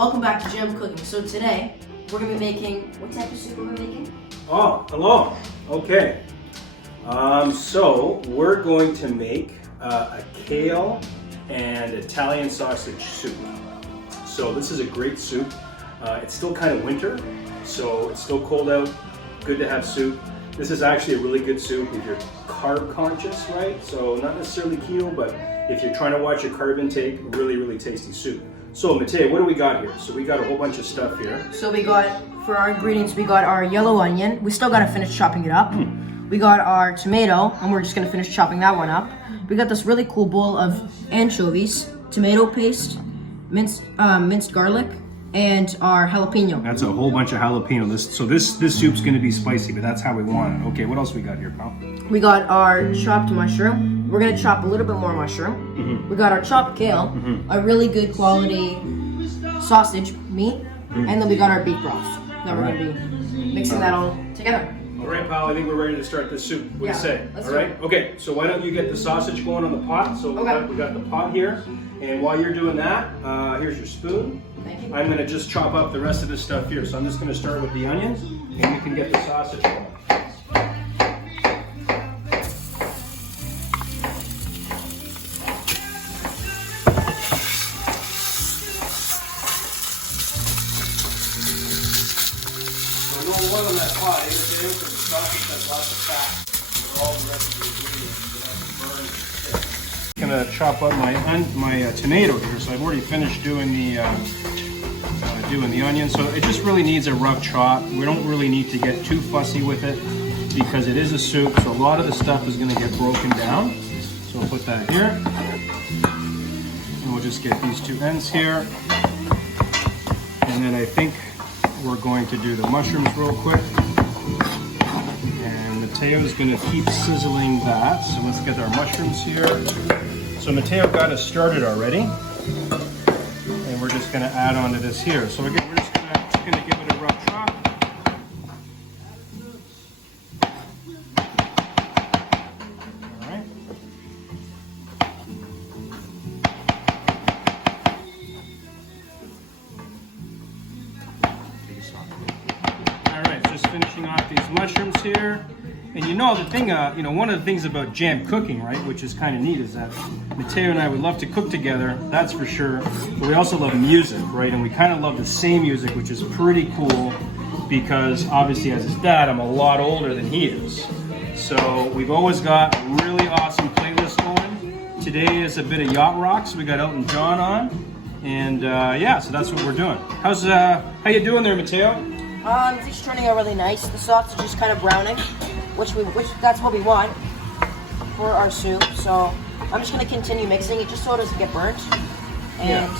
welcome back to MaJ Cooking. So today, we're going to be making, what type of soup are we making? Oh, hello. Okay. So we're going to make a kale and Italian sausage soup. So this is a great soup. It's still kind of winter, so it's still cold out. Good to have soup. This is actually a really good soup if you're carb conscious, right? So not necessarily keto, but if you're trying to watch your carb intake, really, really tasty soup. So Mateo, what do we got here? So we got a whole bunch of stuff here. So we got, for our ingredients, we got our yellow onion. We still got to finish chopping it up. We got our tomato, and we're just going to finish chopping that one up. We got this really cool bowl of anchovies, tomato paste, minced garlic, and our jalapeno. That's a whole bunch of jalapeno. This soup's gonna be spicy, but that's how we want it. Okay, what else we got here, pal? We got our chopped mushroom. We're gonna chop a little bit more mushroom. We got our chopped kale, a really good quality sausage meat, and then we got our beef broth. Now we're gonna be mixing that all together. All right, pal, I think we're ready to start this soup. What do you say? Let's all do right? it. Okay, so why don't you get the sausage going on the pot? So we got the pot here, and while you're doing that, here's your spoon. Thank you. I'm gonna just chop up the rest of this stuff here. So I'm just gonna start with the onions, and you can get the sausage going. No oil in that pot, because the sausage has lots of fat. For all the rest of the ingredients, it has to burn and stick. I'm gonna chop up my tomato here. So I've already finished doing the onion. So it just really needs a rough chop. We don't really need to get too fussy with it because it is a soup. So a lot of the stuff is gonna get broken down. So we'll put that here, and we'll just get these two ends here, and then I think we're going to do the mushrooms real quick. And Mateo's gonna keep sizzling that. So let's get our mushrooms here. So Mateo got us started already. And we're just gonna add on to this here. So again, we're just gonna give it a rough chop. All right. All right, just finishing off these mushrooms here. And you know the thing, one of the things about MaJ Cooking, right, which is kind of neat, is that Mateo and I would love to cook together, that's for sure. But we also love music, right? And we kind of love the same music, which is pretty cool because obviously as his dad, I'm a lot older than he is. So we've always got a really awesome playlist going. Today is a bit of yacht rock, so we got Elton John on. And yeah, so that's what we're doing. How you doing there, Mateo? It's turning out really nice. The sausage is kind of browning, which that's what we want for our soup. So I'm just gonna continue mixing it just so it doesn't get burnt. And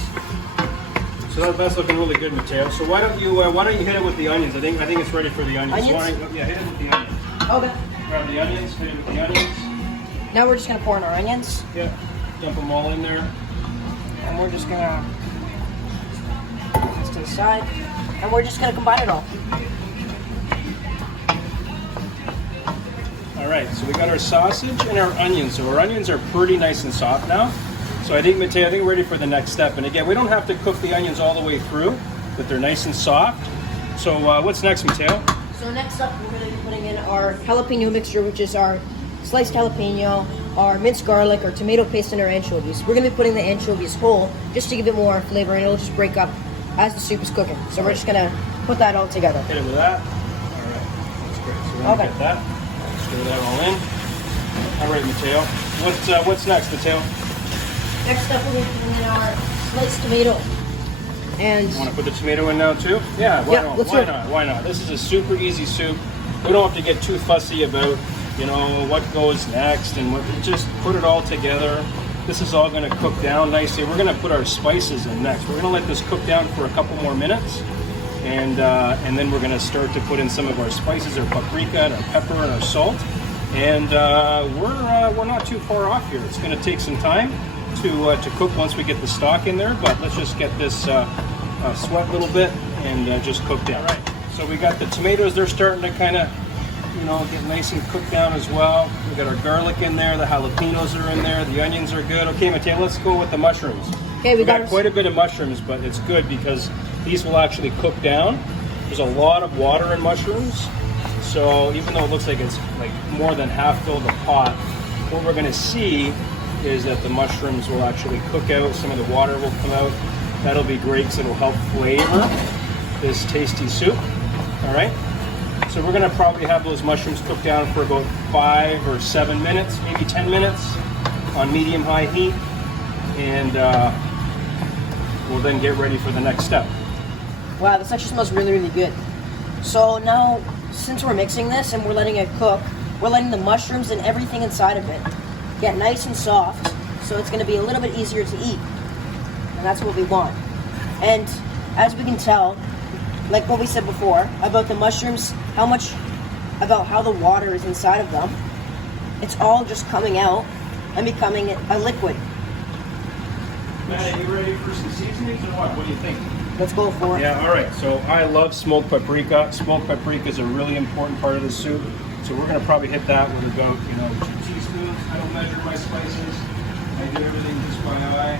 so that's looking really good, Mateo. So why don't you hit it with the onions? I think it's ready for the onions. So hit it with the onions. Okay. Grab the onions, hit it with the onions. Now we're just gonna pour in our onions. Yeah. Dump them all in there. And we're just gonna put this to the side. And we're just gonna combine it all. All right, so we got our sausage and our onions. So our onions are pretty nice and soft now. So I think, Mateo, we're ready for the next step. And again, we don't have to cook the onions all the way through, but they're nice and soft. So what's next, Mateo? So next up, we're gonna be putting in our jalapeno mixture, which is our sliced jalapeno, our minced garlic, our tomato paste, and our anchovies. We're gonna be putting the anchovies whole, just to give it more flavor, and it'll just break up as the soup is cooking. So we're just gonna put that all together. Hit it with that. All right, that's great. So we're gonna get that. Stir that all in. All right, Mateo. What's next, Mateo? Next up, we're gonna put in our sliced tomato. And you want to put the tomato in now too? Yeah. Why not? This is a super easy soup. We don't have to get too fussy about, what goes next and what. Just put it all together. This is all going to cook down nicely. We're going to put our spices in next. We're going to let this cook down for a couple more minutes, and then we're going to start to put in some of our spices, our paprika and our pepper and our salt. And we're not too far off here. It's going to take some time to cook once we get the stock in there, but let's just get this sweat a little bit and just cook down. All right. So we got the tomatoes. They're starting to kind of get nice and cooked down as well. We got our garlic in there, the jalapenos are in there, the onions are good. Okay, Mateo, let's go with the mushrooms. Okay, we got quite a bit of mushrooms, but it's good because these will actually cook down. There's a lot of water in mushrooms, so even though it looks like it's like more than half filled the pot, what we're gonna see is that the mushrooms will actually cook out, some of the water will come out. That'll be great because it'll help flavor this tasty soup, all right? So we're gonna probably have those mushrooms cook down for about 5 or 7 minutes, maybe 10 minutes on medium-high heat, and we'll then get ready for the next step. Wow, this actually smells really, really good. So now, since we're mixing this and we're letting it cook, we're letting the mushrooms and everything inside of it get nice and soft, so it's gonna be a little bit easier to eat. And that's what we want. And as we can tell, like what we said before, about the mushrooms, about how the water is inside of them, it's all just coming out and becoming a liquid. Matt, are you ready for some seasonings or what? What do you think? Let's go for it. Yeah, all right. So I love smoked paprika. Smoked paprika is a really important part of the soup. So we're gonna probably hit that with about, 2 teaspoons. I don't measure my spices. I do everything just by eye.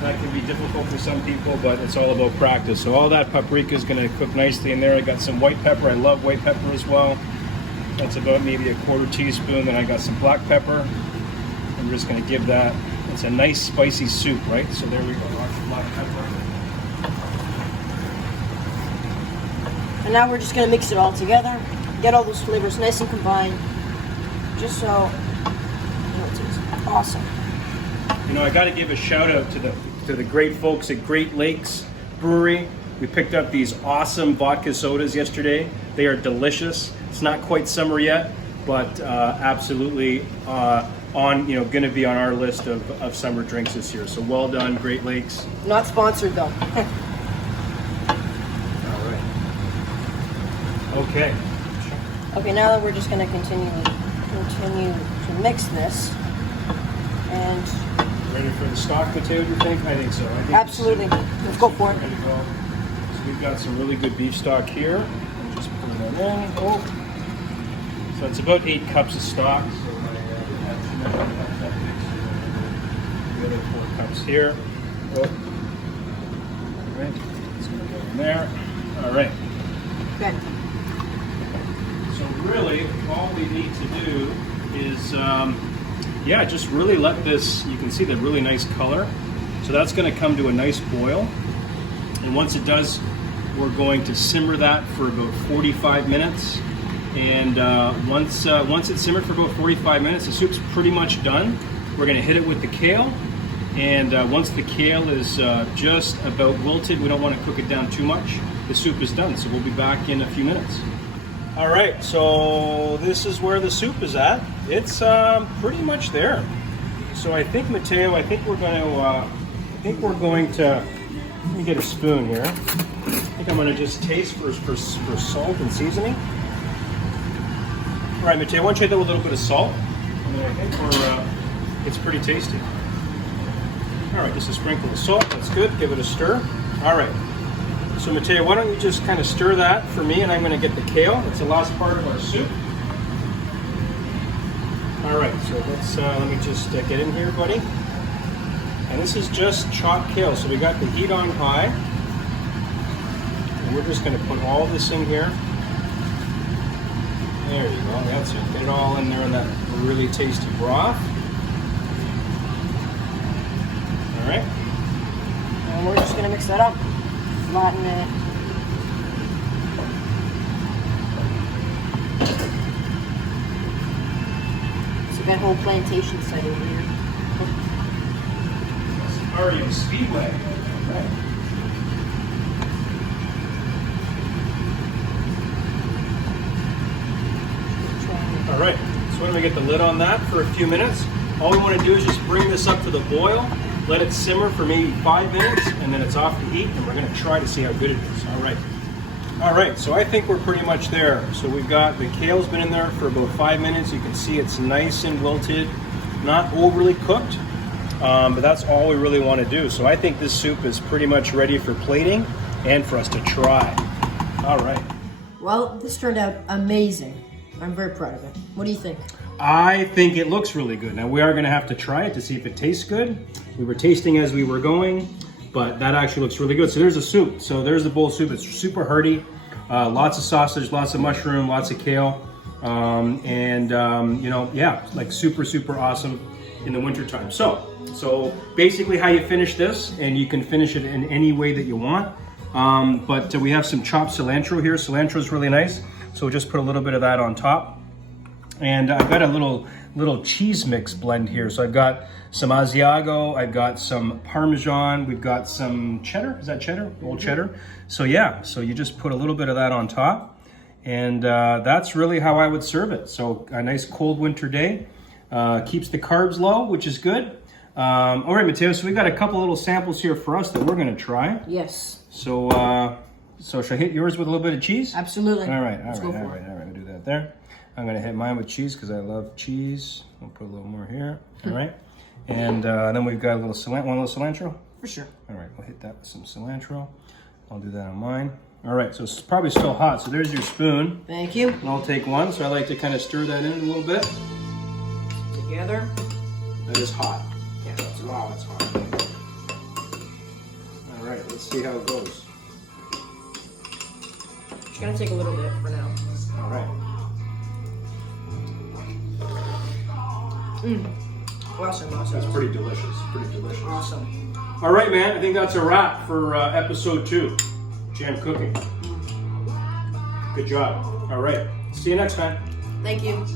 That can be difficult for some people, but it's all about practice. So all that paprika is gonna cook nicely in there. I got some white pepper. I love white pepper as well. That's about maybe a 1/4 teaspoon. Then I got some black pepper. I'm just gonna give that, it's a nice spicy soup, right? So there we go, lots of black pepper. And now we're just gonna mix it all together, get all those flavors nice and combined, just so it tastes awesome. I got to give a shout out to the great folks at Great Lakes Brewery. We picked up these awesome vodka sodas yesterday. They are delicious. It's not quite summer yet, but absolutely going to be on our list of summer drinks this year. So well done, Great Lakes. Not sponsored though. Okay. Okay, now we're just going to continue to mix this. And ready for the stock potato, do you think? I think so. Absolutely. Let's go for it. Ready to go. So we've got some really good beef stock here. I'm just putting that in. Oh. So it's about 8 cups of stock. So the other 4 cups here. Oh. All right. It's going to go in there. All right. Good. So really, all we need to do is, just really let this, you can see the really nice color. So that's going to come to a nice boil. And once it does, we're going to simmer that for about 45 minutes. And once it's simmered for about 45 minutes, the soup's pretty much done. We're going to hit it with the kale. And once the kale is just about wilted, we don't want to cook it down too much. The soup is done, so we'll be back in a few minutes. All right, so this is where the soup is at. It's pretty much there. So I think, Mateo, we're going to, let me get a spoon here. I think I'm going to just taste for salt and seasoning. All right, Mateo, why don't you hit that with a little bit of salt? And then I think it's pretty tasty. All right, just a sprinkle of salt, that's good. Give it a stir. All right. So Mateo, why don't you just kind of stir that for me, and I'm going to get the kale. It's the last part of our soup. All right, so let me just get in here, buddy. And this is just chopped kale, so we got the heat on high. And we're just going to put all this in here. There you go, that's it. Get it all in there in that really tasty broth. All right. And we're just going to mix that up. Flatten it. So that whole plantation site over here. Ario Speedway. Okay. All right, so when we get the lid on that for a few minutes, all we want to do is just bring this up to the boil, let it simmer for maybe 5 minutes, and then it's off the heat, and we're going to try to see how good it is. All right, so I think we're pretty much there. So we've got, the kale's been in there for about 5 minutes. You can see it's nice and wilted, not overly cooked, but that's all we really want to do. So I think this soup is pretty much ready for plating and for us to try. All right. Well, this turned out amazing. I'm very proud of it. What do you think? I think it looks really good. Now we are going to have to try it to see if it tastes good. We were tasting as we were going. but that actually looks really good. So there's a soup. So there's the bowl of soup. It's super hearty. Lots of sausage, lots of mushroom, lots of kale. You know, yeah, like super, super awesome in the wintertime. So basically how you finish this, and you can finish it in any way that you want. But we have some chopped cilantro here. Cilantro is really nice. So we'll just put a little bit of that on top. And I've got a little cheese mix blend here. So I've got some Asiago, I've got some Parmesan, we've got some cheddar. Is that cheddar? Old cheddar. So yeah, so you just put a little bit of that on top. And that's really how I would serve it. So a nice cold winter day. Keeps the carbs low, which is good. All right, Mateo, so we got a couple little samples here for us that we're gonna try. Yes. So should I hit yours with a little bit of cheese? Absolutely. All right, Let's go for it. we'll do that there. I'm gonna hit mine with cheese because I love cheese. We'll put a little more here, all right? And then we've got a little cilantro. For sure. All right, we'll hit that with some cilantro. I'll do that on mine. All right, so it's probably still hot. So there's your spoon. Thank you. And I'll take one. So I like to kind of stir that in a little bit. Together. That is hot. Yeah. Wow, that's hot. All right, let's see how it goes. Just gonna take a little bit for now. All right. Awesome. That's pretty delicious. Awesome. All right, man. I think that's a wrap for episode 2, Jam Cooking. Good job. All right. See you next time. Thank you.